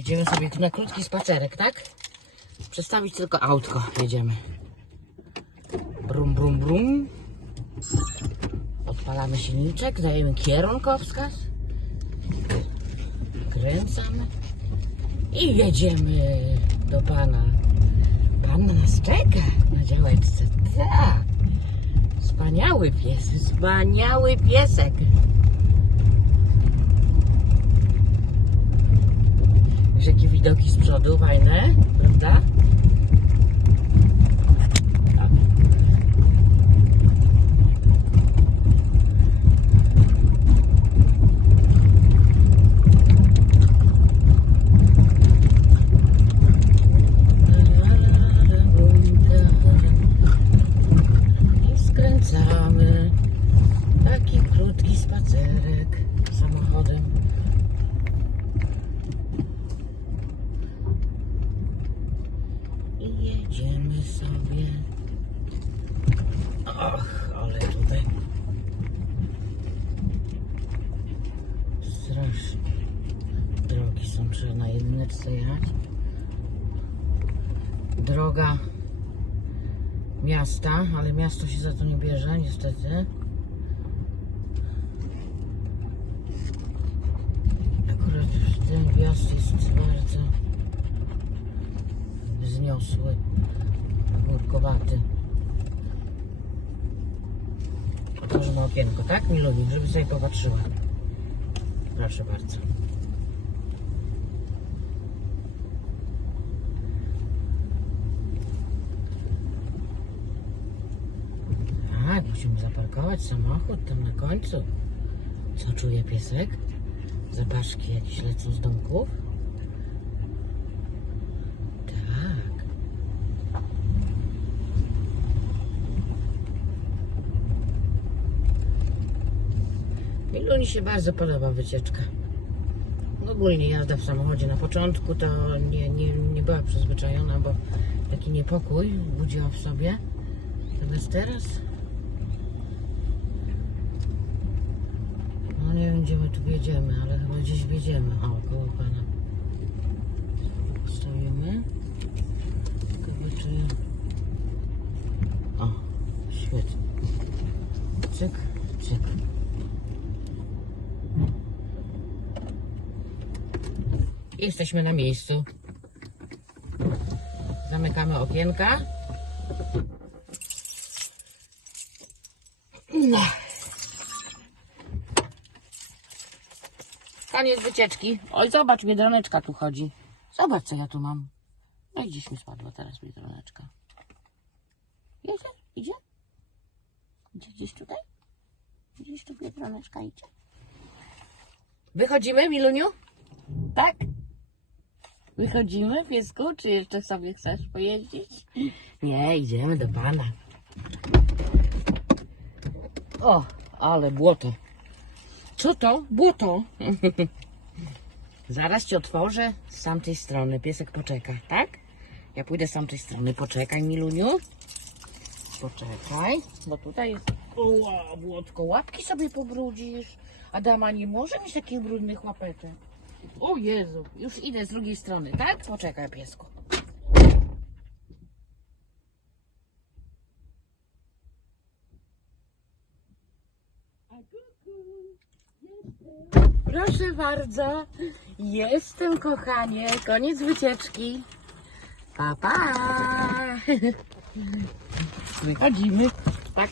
Jedziemy sobie tu na krótki spacerek, tak? Przestawić tylko autko. Jedziemy. Brum, brum, brum. Odpalamy silniczek, dajemy kierunkowskaz. Kręcamy. I jedziemy do pana. Pan na nas czeka na działeczce. Tak. Wspaniały pies, wspaniały piesek. Widoki z przodu fajne, prawda? Taki krótki spacerek samochodem. I jedziemy sobie. Och, ale tutaj. Strasznie. Drogi są, trzeba na jedyneczce jechać. Droga miasta, ale miasto się za to nie bierze, niestety. Akurat ten wjazd jest bardzo wzniosły, górkowaty. Otworzymy okienko, tak, Miluni, żeby sobie popatrzyła. Proszę bardzo. Tak, musimy zaparkować samochód tam na końcu. Co czuje piesek? Zapaszki jakieś lecą z domków? Tak. Miluni się bardzo podoba wycieczka. Ogólnie jazda w samochodzie na początku to nie, nie, nie była przyzwyczajona, bo taki niepokój budziła w sobie. Natomiast teraz No nie wiem gdzie my tu jedziemy, ale chyba gdzieś wjedziemy. O, koło pana. Stoimy. Ciekawe czy... O, świetnie. Cyk, cyk. Jesteśmy na miejscu. Zamykamy okienka. No. Koniec wycieczki. Oj, zobacz, biedroneczka tu chodzi. Zobacz, co ja tu mam. No i gdzieś mi spadła teraz biedroneczka. Jedzie? Idzie? Idzie gdzieś tutaj? Gdzieś tu biedroneczka idzie. Wychodzimy, Miluniu? Tak? Wychodzimy, piesku? Czy jeszcze sobie chcesz pojeździć? Nie, idziemy do pana. O, ale błoto. Co to? Błoto. Zaraz ci otworzę z tamtej strony. Piesek poczeka, tak? Ja pójdę z tamtej strony. Poczekaj, Miluniu. Poczekaj, bo tutaj jest... O, błotko, łapki sobie pobrudzisz. Adama nie może mieć takich brudnych łapeczek. O Jezu, już idę z drugiej strony, tak? Poczekaj, piesku. Proszę bardzo, jestem kochanie, koniec wycieczki. Pa, pa. Wychodzimy, tak?